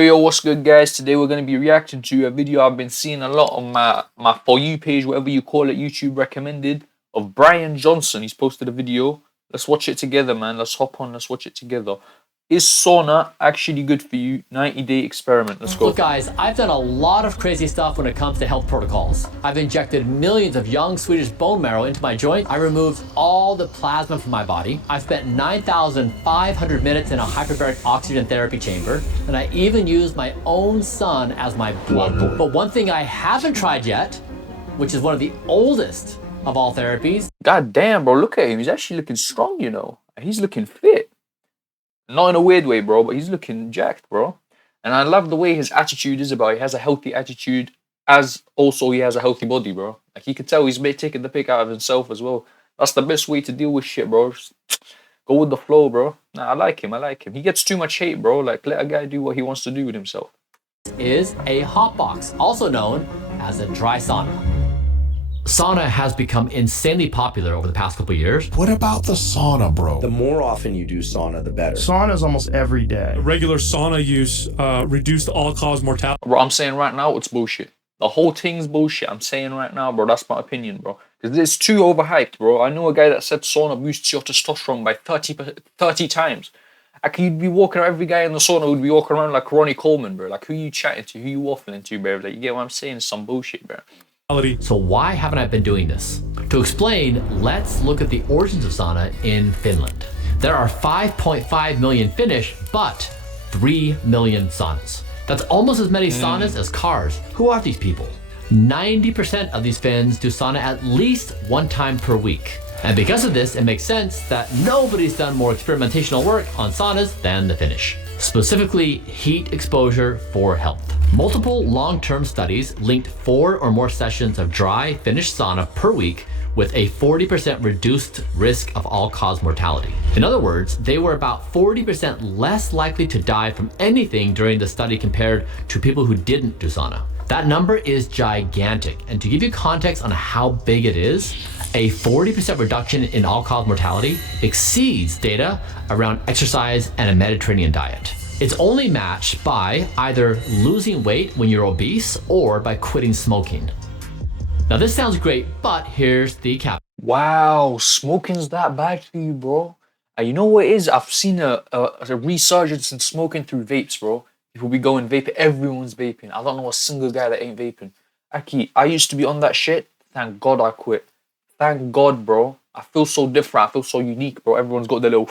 Yo, what's good guys? Today we're going to be reacting to a video I've been seeing a lot on my For You page, whatever you call it, YouTube recommended, of Brian Johnson. He's posted a video. Let's watch it together, man. Let's hop on, let's watch it together. Is sauna actually good for you? 90-day experiment. Let's go. Look guys, I've done a lot of crazy stuff when it comes to health protocols. I've injected millions of young Swedish bone marrow into my joint. I removed all the plasma from my body. I've spent 9,500 minutes in a hyperbaric oxygen therapy chamber. And I even used my own son as my blood boy. But one thing I haven't tried yet, which is one of the oldest of all therapies. God damn, bro, look at him. He's actually looking strong, you know. He's looking fit. Not in a weird way, bro, but he's looking jacked, bro. And I love the way his attitude is about it. He has a healthy attitude, as also he has a healthy body, bro. Like, you can tell he's taking the pick out of himself as well. That's the best way to deal with shit, bro. Just go with the flow, bro. Nah, I like him, I like him. He gets too much hate, bro. Like, let a guy do what he wants to do with himself. Is a hot box, also known as a dry sauna. Sauna has become insanely popular over the past couple of years. What about the sauna, bro? The more often you do sauna, the better. Sauna is almost every day. Regular sauna use reduced all-cause mortality. Bro, I'm saying right now, it's bullshit. The whole thing's bullshit. I'm saying right now, bro. That's my opinion, bro. Because it's too overhyped, bro. I know a guy that said sauna boosts your testosterone by 30 times. Like, you'd be walking around, every guy in the sauna would be walking around like Ronnie Coleman, bro. Like, who you chatting to? Who you waffling to, bro? Like, you get what I'm saying? It's some bullshit, bro. So why haven't I been doing this? To explain, let's look at the origins of sauna in Finland. There are 5.5 million Finnish, but 3 million saunas. That's almost as many saunas as cars. Who are these people? 90% of these Finns do sauna at least one time per week. And because of this, it makes sense that nobody's done more experimentational work on saunas than the Finnish. Specifically, heat exposure for health. Multiple long-term studies linked 4 or more sessions of dry Finnish sauna per week with a 40% reduced risk of all-cause mortality. In other words, they were about 40% less likely to die from anything during the study compared to people who didn't do sauna. That number is gigantic, and to give you context on how big it is, a 40% reduction in all-cause mortality exceeds data around exercise and a Mediterranean diet. It's only matched by either losing weight when you're obese or by quitting smoking. Now this sounds great, but here's the cap. Wow, smoking's that bad for you, bro. You know what it is? I've seen a resurgence in smoking through vapes, bro. People be going vaping, everyone's vaping. I don't know a single guy that ain't vaping. Aki, I used to be on that shit. Thank God I quit. Thank God, bro. I feel so different. I feel so unique, bro. Everyone's got their little,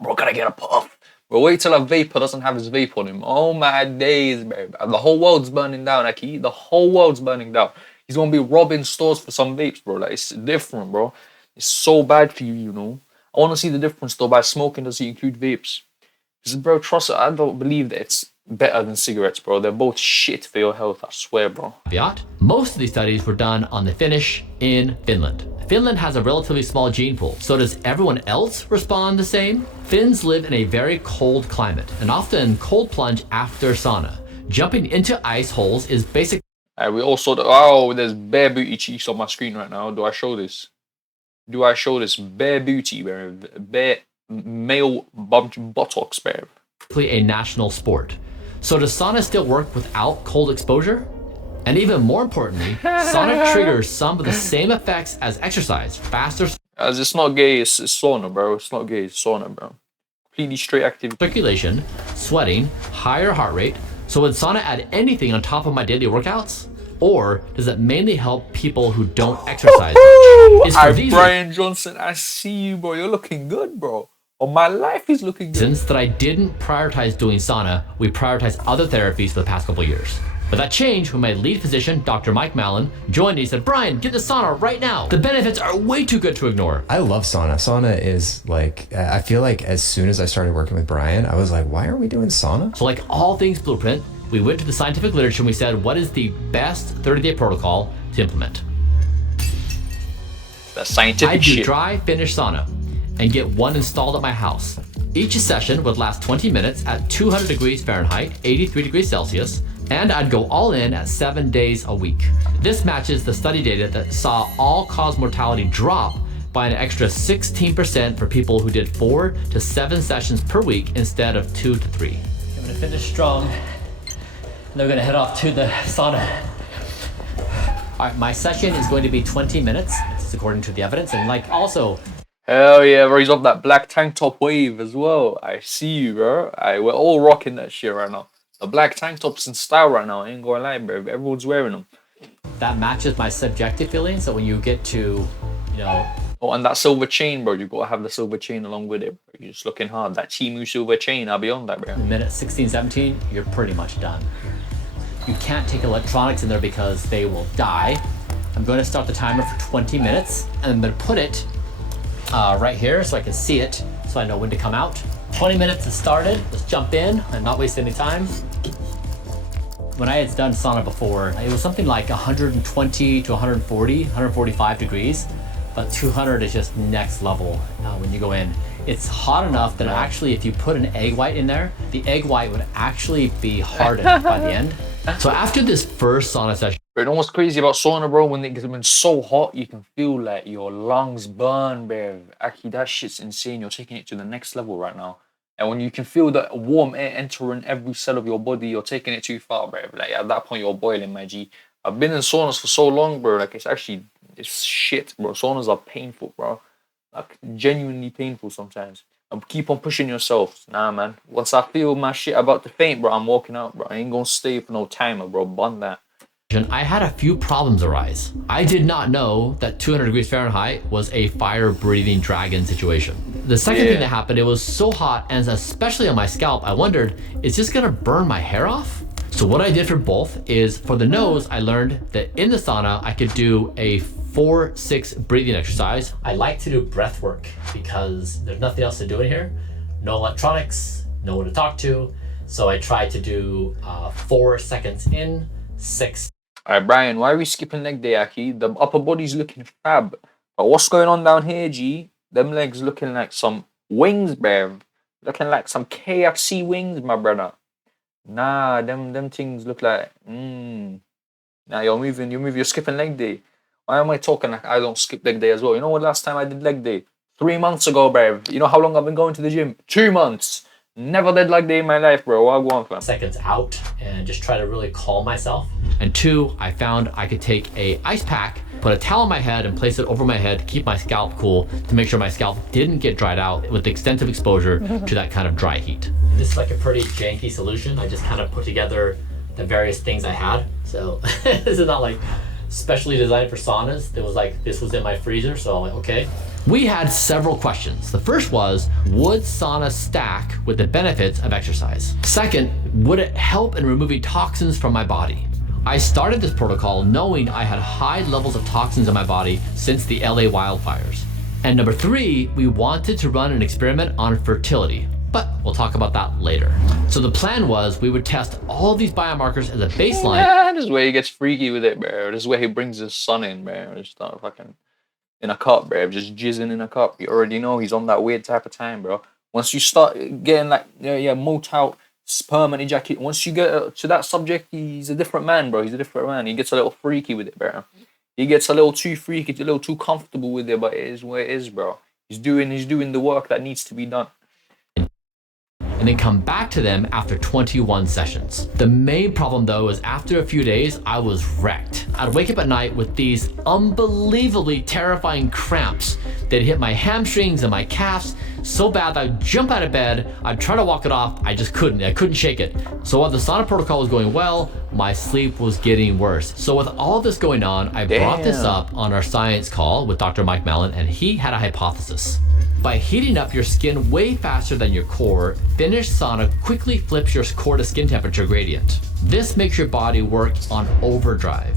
bro, gotta get a puff. Bro, wait till a vapor doesn't have his vape on him. Oh my days, bro. The whole world's burning down, Aki. The whole world's burning down. He's gonna be robbing stores for some vapes, bro. Like, it's different, bro. It's so bad for you, you know. I want to see the difference, though. By smoking, does he include vapes? Because, bro, trust it, I don't believe that it's better than cigarettes, bro. They're both shit for your health, I swear, bro. Most of these studies were done on the Finnish in Finland. Finland has a relatively small gene pool, so does everyone else respond the same? Finns live in a very cold climate and often cold plunge after sauna. Jumping into ice holes is basic. We also, oh, there's bare booty cheeks on my screen right now. Do I show this? Do I show this? Bare booty, bro. Bare male buttocks, bro. A national sport. So does sauna still work without cold exposure? And even more importantly, sauna triggers some of the same effects as exercise, faster As it's not gay, it's sauna, bro. It's not gay, it's sauna, bro. Completely straight activity. circulation, sweating, higher heart rate. So would sauna add anything on top of my daily workouts? Or does it mainly help people who don't exercise much? Hi, Brian Johnson, I see you, bro. You're looking good, bro. Oh, my life is looking good. Since that I didn't prioritize doing sauna, we prioritized other therapies for the past couple of years. But that changed when my lead physician, Dr. Mike Mallon, joined me and said, Brian, get the sauna right now. The benefits are way too good to ignore. I love sauna. Sauna is like, I feel like as soon as I started working with Brian, I was like, why are we doing sauna? So like all things Blueprint, we went to the scientific literature and we said, what is the best 30-day protocol to implement? That's scientific I do shit. dry Finnish sauna and get one installed at my house. Each session would last 20 minutes at 200 degrees Fahrenheit, 83 degrees Celsius, and I'd go all in at 7 days a week. This matches the study data that saw all-cause mortality drop by an extra 16% for people who did 4 to 7 sessions per week instead of 2 to 3. I'm gonna finish strong, and then we're gonna head off to the sauna. All right, my session is going to be 20 minutes. This is according to the evidence, and like also. Hell yeah, bro. He's off that black tank top wave as well. I see you, bro. We're all rocking that shit right now. The black tank top's in style right now. I ain't gonna lie, bro. Everyone's wearing them. That matches my subjective feeling. So when you get to, Oh, and that silver chain, bro. You gotta have the silver chain along with it, bro. You're just looking hard. That Timu silver chain, I'll be on that, bro. minute 16, 17, you're pretty much done. You can't take electronics in there because they will die. I'm going to start the timer for 20 minutes, and I'm going to put it right here so I can see it, so I know when to come out. 20 minutes has started. Let's jump in and not waste any time. When I had done sauna before, it was something like 120 to 140, 145 degrees, but 200 is just next level when you go in. It's hot enough that actually if you put an egg white in there, the egg white would actually be hardened by the end. So after this first sauna session, Bro, you know what's crazy about sauna, bro? When it's so hot, you can feel like your lungs burn, bro. Actually, that shit's insane. You're taking it to the next level right now. And when you can feel that warm air entering every cell of your body, you're taking it too far, bro. Like at that point, you're boiling, my G. I've been in saunas for so long, bro. Like it's shit, bro. Saunas are painful, bro. Like genuinely painful sometimes. And keep on pushing yourself. Nah, man. Once I feel my shit about to faint, bro, I'm walking out, bro. I ain't gonna stay for no timer, bro. Bun that. I had a few problems arise. I did not know that 200 degrees Fahrenheit was a fire-breathing dragon situation. The second thing that happened, it was so hot, and especially on my scalp, I wondered, is this gonna burn my hair off? So what I did for both is, for the nose, I learned that in the sauna, I could do a 4-6 breathing exercise. I like to do breath work because there's nothing else to do in here. No electronics, no one to talk to. So I tried to do 4 seconds in, 6. All right, Brian, why are we skipping leg day, Aki? The upper body's looking fab. But what's going on down here, G? Them legs looking like some wings, bruv. Looking like some KFC wings, my brother. Nah, them things look like, Nah, you're skipping leg day. Why am I talking like I don't skip leg day as well? You know what, last time I did leg day? 3 months ago, bruv. You know how long I've been going to the gym? 2 months. Never did leg day in my life, bro. I'll go on, fam. Seconds out and just try to really calm myself. And 2, I found I could take a ice pack, put a towel on my head and place it over my head to keep my scalp cool, to make sure my scalp didn't get dried out with extensive exposure to that kind of dry heat. And this is like a pretty janky solution. I just kind of put together the various things I had. So this is not like specially designed for saunas. It was like, this was in my freezer, so I'm like, okay. We had several questions. The first was, would sauna stack with the benefits of exercise? Second, would it help in removing toxins from my body? I started this protocol knowing I had high levels of toxins in my body since the LA wildfires. And number 3, we wanted to run an experiment on fertility, but we'll talk about that later. So the plan was we would test all of these biomarkers as a baseline. Yeah, this is where he gets freaky with it, bro. This is where he brings his son in, bro. Just start fucking in a cup, bro. Just jizzing in a cup. You already know he's on that weird type of time, bro. Once you start getting like, mote out, sperm and ejaculate, once you get to that subject, he's a different man, bro. He's a different man. He gets a little freaky with it, bro. He gets a little too freaky, a little too comfortable with it, but it is where it is, bro. He's doing the work that needs to be done. And then come back to them after 21 sessions. The main problem though is after a few days, I was wrecked. I'd wake up at night with these unbelievably terrifying cramps that hit my hamstrings and my calves so bad that I'd jump out of bed, I'd try to walk it off, I just couldn't. I couldn't shake it. So while the sauna protocol was going well, my sleep was getting worse. So with all this going on, I brought this up on our science call with Dr. Mike Mellon, and he had a hypothesis. By heating up your skin way faster than your core, finished sauna quickly flips your core to skin temperature gradient. This makes your body work on overdrive.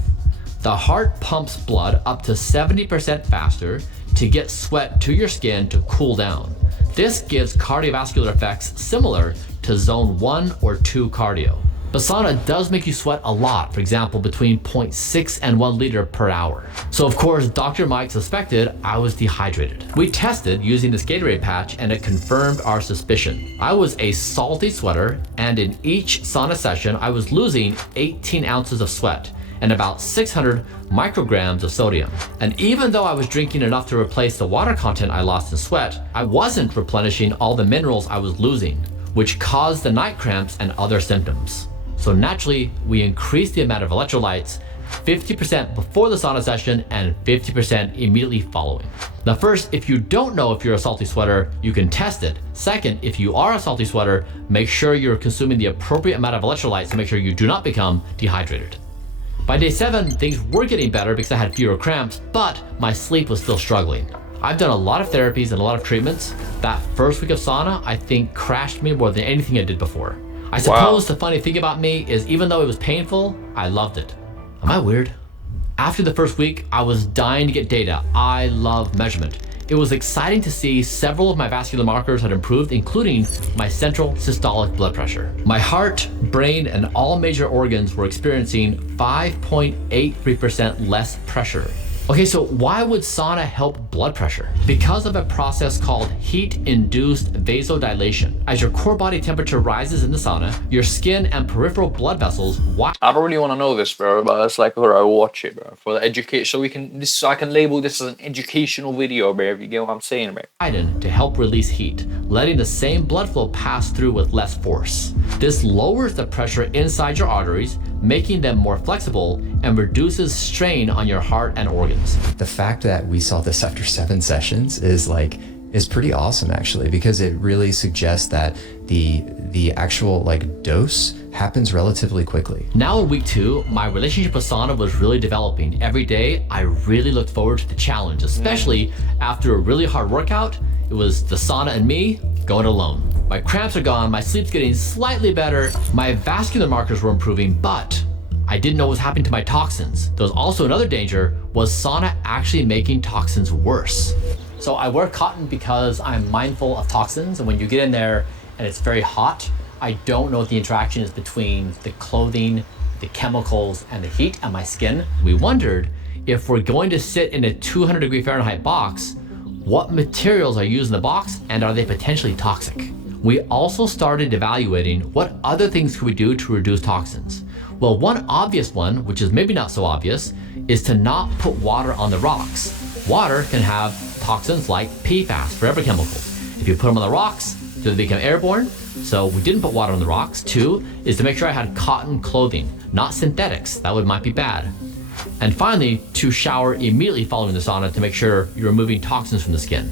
The heart pumps blood up to 70% faster to get sweat to your skin to cool down. This gives cardiovascular effects similar to zone 1 or 2 cardio. But sauna does make you sweat a lot, for example, between 0.6 and 1 liter per hour. So of course, Dr. Mike suspected I was dehydrated. We tested using this Gatorade patch and it confirmed our suspicion. I was a salty sweater, and in each sauna session, I was losing 18 ounces of sweat and about 600 micrograms of sodium. And even though I was drinking enough to replace the water content I lost in sweat, I wasn't replenishing all the minerals I was losing. which cause the night cramps and other symptoms. So naturally, we increase the amount of electrolytes 50% before the sauna session and 50% immediately following. Now first, if you don't know if you're a salty sweater, you can test it. Second, if you are a salty sweater, make sure you're consuming the appropriate amount of electrolytes to make sure you do not become dehydrated. By day 7, things were getting better because I had fewer cramps, but my sleep was still struggling. I've done a lot of therapies and a lot of treatments. That first week of sauna, I think, crashed me more than anything I did before. I suppose the funny thing about me is even though it was painful, I loved it. Am I weird? After the first week, I was dying to get data. I love measurement. It was exciting to see several of my vascular markers had improved, including my central systolic blood pressure. My heart, brain, and all major organs were experiencing 5.83% less pressure. Okay, so why would sauna help blood pressure? Because of a process called heat-induced vasodilation. As your core body temperature rises in the sauna, your skin and peripheral blood vessels I don't really want to know this, bro, but it's like, alright, I'll watch it, bro, for the education. So I can label this as an educational video, bro. If you get what I'm saying, bro. widen to help release heat, letting the same blood flow pass through with less force. This lowers the pressure inside your arteries, making them more flexible, and reduces strain on your heart and organs. The fact that we saw this after 7 sessions is pretty awesome actually, because it really suggests that the actual dose happens relatively quickly. Now in week 2, my relationship with sauna was really developing. Every day, I really looked forward to the challenge, especially after a really hard workout. It was the sauna and me going alone. My cramps are gone, my sleep's getting slightly better, my vascular markers were improving, but I didn't know what was happening to my toxins. There was also another danger, was sauna actually making toxins worse? So I wear cotton because I'm mindful of toxins, and when you get in there and it's very hot, I don't know what the interaction is between the clothing, the chemicals, and the heat on my skin. We wondered if we're going to sit in a 200 Fahrenheit box, what materials are used in the box, and are they potentially toxic? We also started evaluating what other things could we do to reduce toxins. Well, one obvious one, which is maybe not so obvious, is to not put water on the rocks. Water can have toxins like PFAS, forever chemicals. If you put them on the rocks, do they become airborne? So we didn't put water on the rocks. 2 is to make sure I had cotton clothing, not synthetics. That might be bad. And finally, to shower immediately following the sauna to make sure you're removing toxins from the skin.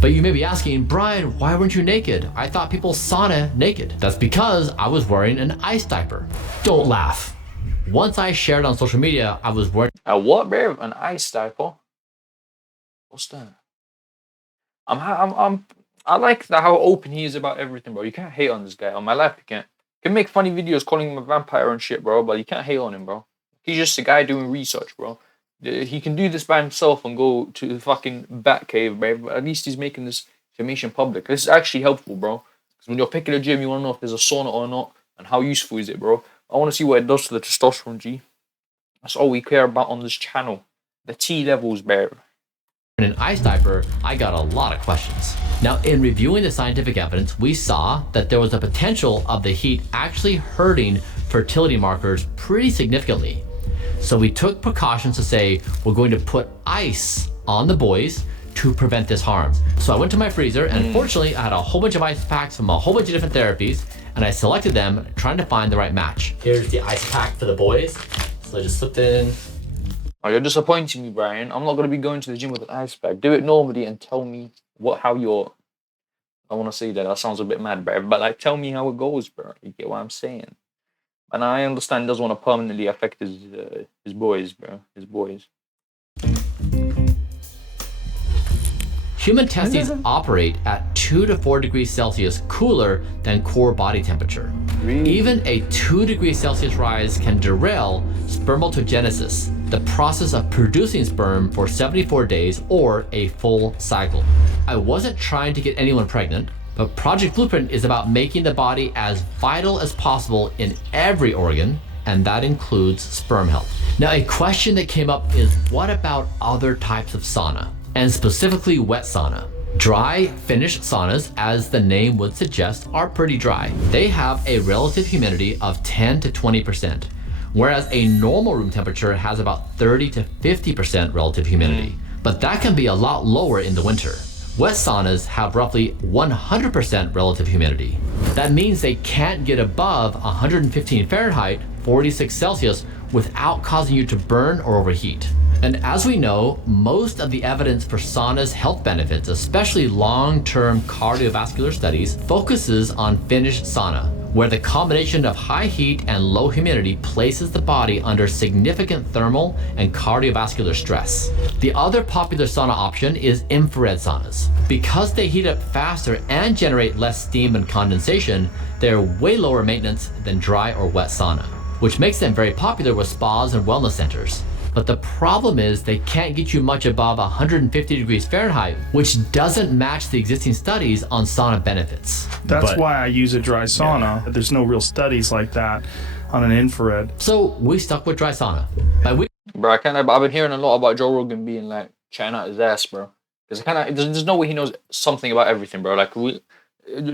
But you may be asking, Brian, why weren't you naked? I thought people sauna naked. That's because I was wearing an ice diaper. Don't laugh. Once I shared on social media, I was wearing A what, bro? An ice diaper? What's that? I like how open he is about everything, bro. You can't hate on this guy. On my life, you can't. You can make funny videos calling him a vampire and shit, bro, but you can't hate on him, bro. He's just a guy doing research, bro. He can do this by himself and go to the fucking Batcave, bro. But at least he's making this information public. This is actually helpful, bro. Because when you're picking a gym, you want to know if there's a sauna or not, and how useful is it, bro. I want to see what it does to the testosterone, G. That's all we care about on this channel. The T levels, bro. in an ice diaper, I got a lot of questions. Now, in reviewing the scientific evidence, we saw that there was a potential of the heat actually hurting fertility markers pretty significantly. So we took precautions to say we're going to put ice on the boys to prevent this harm. So I went to my freezer, and fortunately I had a whole bunch of ice packs from a whole bunch of different therapies, and I selected them trying to find the right match. Here's the ice pack for the boys. So I just slipped it in. Oh, you're disappointing me, Brian. I'm not going to be going to the gym with an ice pack. Do it normally and tell me how you're... I want to say that sounds a bit mad, bro. But like, tell me how it goes, bro. You get what I'm saying? And I understand he doesn't want to permanently affect his boys, bro. His boys. Human testes operate at 2 to 4 degrees Celsius cooler than core body temperature. Really? Even a 2 degrees Celsius rise can derail spermatogenesis, the process of producing sperm for 74 days or a full cycle. I wasn't trying to get anyone pregnant, but Project Blueprint is about making the body as vital as possible in every organ, and that includes sperm health. Now, a question that came up is, what about other types of sauna? And specifically wet sauna. Dry, finished saunas, as the name would suggest, are pretty dry. They have a relative humidity of 10 to 20%, whereas a normal room temperature has about 30 to 50% relative humidity. But that can be a lot lower in the winter. Wet saunas have roughly 100% relative humidity. That means they can't get above 115 Fahrenheit, 46 Celsius, without causing you to burn or overheat. And as we know, most of the evidence for sauna's health benefits, especially long-term cardiovascular studies, focuses on Finnish sauna, where the combination of high heat and low humidity places the body under significant thermal and cardiovascular stress. The other popular sauna option is infrared saunas. Because they heat up faster and generate less steam and condensation, they're way lower maintenance than dry or wet sauna, which makes them very popular with spas and wellness centers. But the problem is they can't get you much above 150 degrees Fahrenheit, which doesn't match the existing studies on sauna benefits. That's why I use a dry sauna. There's no real studies like that on an infrared. So we stuck with dry sauna. Bro, I've been hearing a lot about Joe Rogan being like chatting out his ass, bro. Because there's no way he knows something about everything, bro. Like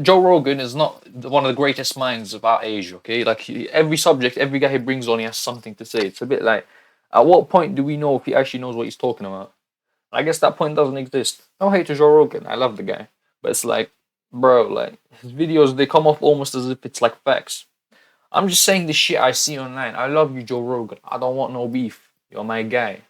Joe Rogan is not one of the greatest minds of our age, okay? Like every subject, every guy he brings on, he has something to say. It's a bit like, at what point do we know if he actually knows what he's talking about? I guess that point doesn't exist. No hate to Joe Rogan, I love the guy. But it's like, bro, like, his videos, they come off almost as if it's like facts. I'm just saying the shit I see online. I love you, Joe Rogan. I don't want no beef. You're my guy.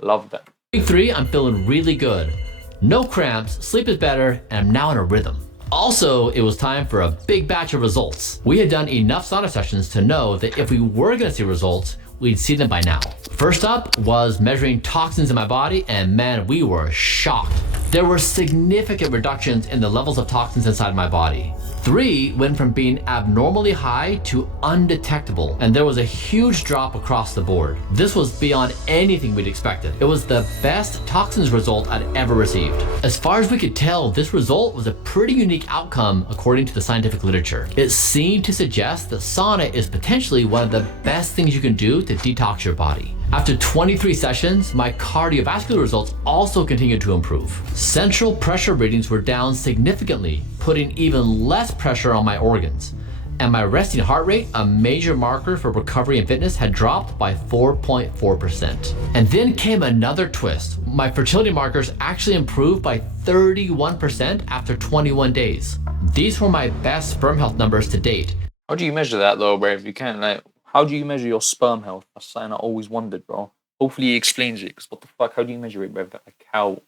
I love that. Week 3, I'm feeling really good. No cramps, sleep is better, and I'm now in a rhythm. Also, it was time for a big batch of results. We had done enough sauna sessions to know that if we were gonna see results, we'd see them by now. First up was measuring toxins in my body, and man, we were shocked. There were significant reductions in the levels of toxins inside my body. 3 went from being abnormally high to undetectable, and there was a huge drop across the board. This was beyond anything we'd expected. It was the best toxins result I'd ever received. As far as we could tell, this result was a pretty unique outcome according to the scientific literature. It seemed to suggest that sauna is potentially one of the best things you can do to detox your body. After 23 sessions, my cardiovascular results also continued to improve. Central pressure readings were down significantly, putting even less pressure on my organs. And my resting heart rate, a major marker for recovery and fitness, had dropped by 4.4%. And then came another twist. My fertility markers actually improved by 31% after 21 days. These were my best sperm health numbers to date. How do you measure that though, bro? If you can, like, how do you measure your sperm health? That's something I always wondered, bro. Hopefully he explains it, because what the fuck, how do you measure it, bro? Like how?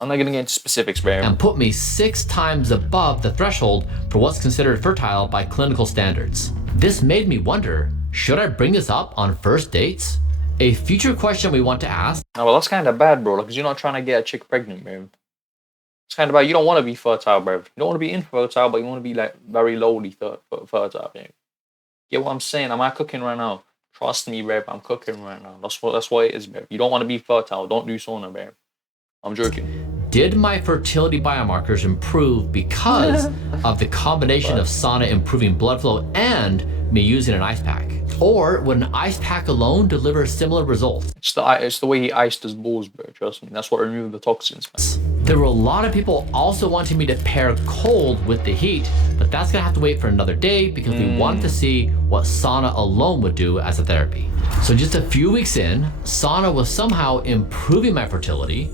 I'm not gonna get into specifics, bro. And put me 6 times above the threshold for what's considered fertile by clinical standards. This made me wonder, should I bring this up on first dates? A future question we want to ask. Oh, well, that's kind of bad, bro, because you're not trying to get a chick pregnant, bro. It's kind of bad. You don't want to be fertile, bro. You don't want to be infertile, but you want to be like very lowly fertile, bro. Get what I'm saying? Am I cooking right now? Trust me, babe. I'm cooking right now. That's what it is, babe. You don't want to be fertile. Don't do sauna, babe. I'm joking. Did my fertility biomarkers improve because of the combination of sauna improving blood flow and me using an ice pack? Or would an ice pack alone deliver similar results? It's the way he iced his balls, bro. Trust me. That's what removed the toxins, man. There were a lot of people also wanting me to pair cold with the heat, but that's gonna have to wait for another day because we wanted to see what sauna alone would do as a therapy. So just a few weeks in, sauna was somehow improving my fertility,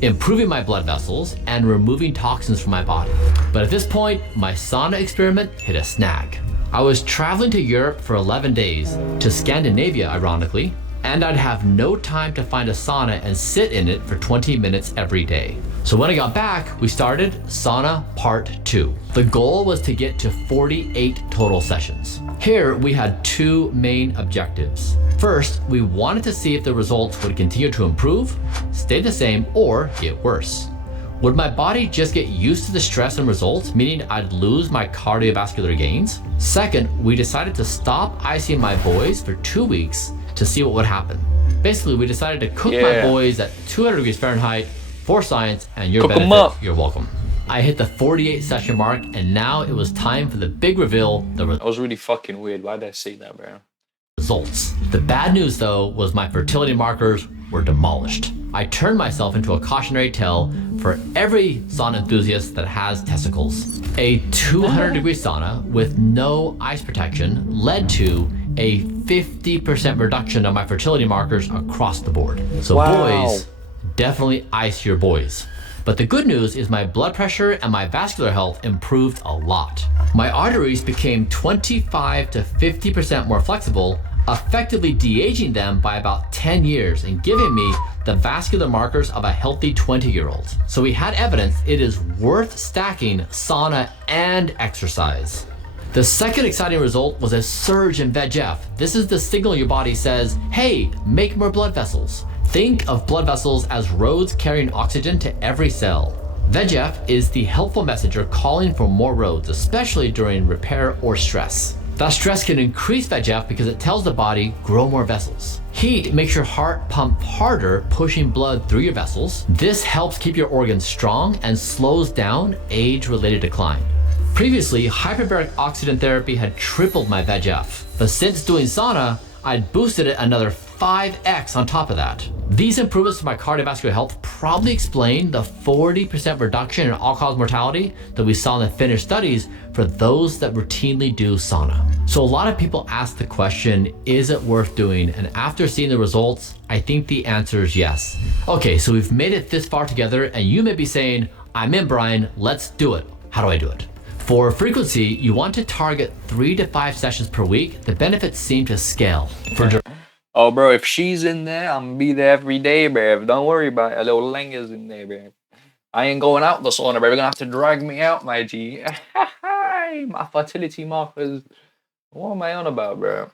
improving my blood vessels, and removing toxins from my body. But at this point, my sauna experiment hit a snag. I was traveling to Europe for 11 days, to Scandinavia ironically, and I'd have no time to find a sauna and sit in it for 20 minutes every day. So when I got back, we started sauna part 2. The goal was to get to 48 total sessions. Here we had 2 main objectives. First, we wanted to see if the results would continue to improve, stay the same, or get worse. Would my body just get used to the stress and results, meaning I'd lose my cardiovascular gains? Second, we decided to stop icing my boys for 2 weeks to see what would happen. Basically, we decided to cook my boys at 200 degrees Fahrenheit for science and your Cook 'em benefit. up. You're welcome. I hit the 48 session mark, and now it was time for the big reveal, the That was really fucking weird. Why did I say that, bro? results. The bad news though was my fertility markers were demolished. I turned myself into a cautionary tale for every sauna enthusiast that has testicles. A 200 degree sauna with no ice protection led to a 50% reduction of my fertility markers across the board. So Wow. boys, definitely ice your boys. But the good news is my blood pressure and my vascular health improved a lot. My arteries became 25 to 50% more flexible, effectively de-aging them by about 10 years and giving me the vascular markers of a healthy 20-year-old. So we had evidence it is worth stacking sauna and exercise. The second exciting result was a surge in VEGF. This is the signal your body says, hey, make more blood vessels. Think of blood vessels as roads carrying oxygen to every cell. VEGF is the helpful messenger calling for more roads, especially during repair or stress. That stress can increase VEGF because it tells the body, grow more vessels. Heat makes your heart pump harder, pushing blood through your vessels. This helps keep your organs strong and slows down age-related decline. Previously, hyperbaric oxygen therapy had tripled my VEGF, but since doing sauna, I'd boosted it another 5x on top of that. These improvements to my cardiovascular health probably explain the 40% reduction in all-cause mortality that we saw in the Finnish studies for those that routinely do sauna. So a lot of people ask the question, is it worth doing? And after seeing the results, I think the answer is yes. Okay, so we've made it this far together and you may be saying, I'm in, Brian, let's do it. How do I do it? For frequency, you want to target 3 to 5 sessions per week. The benefits seem to scale. Oh, bro, if she's in there, I'm gonna be there every day, bro. Don't worry about it. A little Lenga's in there, bro. I ain't going out the sauna, bro. You're gonna have to drag me out, my G. My fertility markers. What am I on about, bro?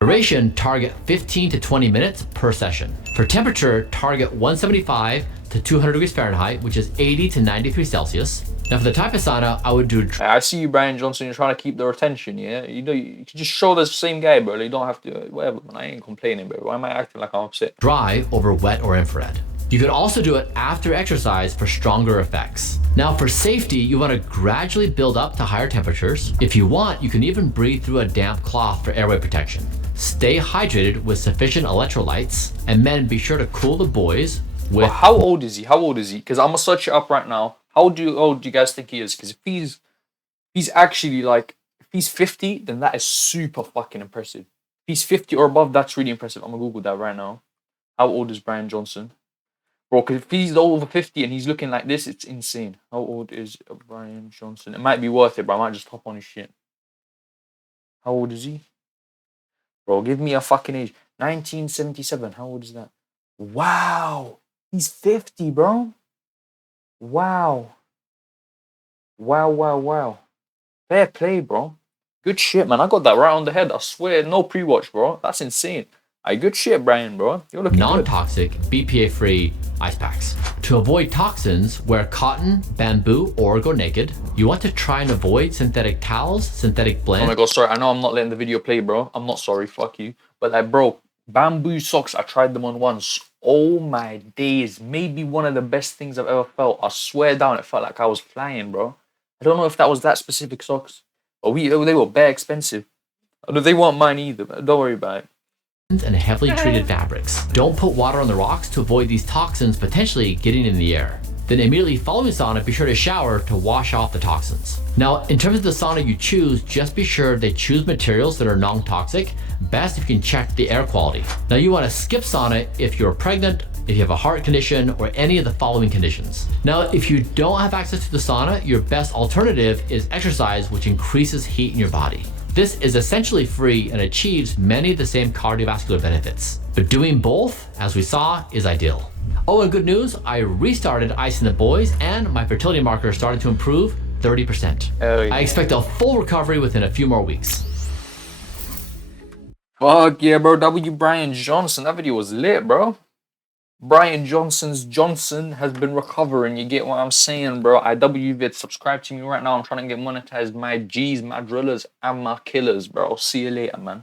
Duration, target 15 to 20 minutes per session. For temperature, target 175 to 200 degrees Fahrenheit, which is 80 to 93 Celsius. Now for the type of sauna, I would do... I see you, Brian Johnson, you're trying to keep the retention, yeah? You know, you can just show the same guy, bro. You don't have to, whatever, man. I ain't complaining, bro. Why am I acting like I'm upset? Dry over wet or infrared. You could also do it after exercise for stronger effects. Now for safety, you want to gradually build up to higher temperatures. If you want, you can even breathe through a damp cloth for airway protection. Stay hydrated with sufficient electrolytes, and men, be sure to cool the boys with... Well, how old is he? How old is he? Because I'm gonna search it up right now. How old do you guys think he is? Because if he's actually like, if he's 50, then that is super fucking impressive. If he's 50 or above, that's really impressive. I'm gonna Google that right now. How old is Brian Johnson? Bro, because if he's over 50 and he's looking like this, it's insane. How old is Brian Johnson? It might be worth it, but I might just hop on his shit. How old is he? Bro, give me a fucking age. 1977. How old is that? Wow. He's 50, bro. Wow. Wow. Fair play, bro. Good shit, man. I got that right on the head. I swear, no pre-watch, bro. That's insane. Good shit, Brian, bro. You're looking non-toxic, BPA-free ice packs. To avoid toxins, wear cotton, bamboo, or go naked. You want to try and avoid synthetic towels, synthetic blends. Oh my god, sorry. I know I'm not letting the video play, bro. I'm not sorry. Fuck you. But like, bro, bamboo socks, I tried them on once. Oh my days. Maybe one of the best things I've ever felt. I swear down, it felt like I was flying, bro. I don't know if that was that specific socks. But they were bare expensive. They weren't mine either, but don't worry about it. And heavily treated fabrics. Don't put water on the rocks to avoid these toxins potentially getting in the air. Then immediately following sauna, be sure to shower to wash off the toxins. Now, in terms of the sauna you choose, just be sure they choose materials that are non-toxic. Best if you can check the air quality. Now, you want to skip sauna if you're pregnant, if you have a heart condition, or any of the following conditions. Now, if you don't have access to the sauna, your best alternative is exercise, which increases heat in your body. This is essentially free and achieves many of the same cardiovascular benefits. But doing both, as we saw, is ideal. Oh, and good news, I restarted icing the boys and my fertility marker started to improve 30%. Oh, yeah. I expect a full recovery within a few more weeks. Fuck yeah, bro. Brian Johnson. That video was lit, bro. Brian Johnson's Johnson has been recovering. You get what I'm saying, bro? IWVid, subscribe to me right now. I'm trying to get monetized. My G's, my drillers, and my killers, bro. See you later, man.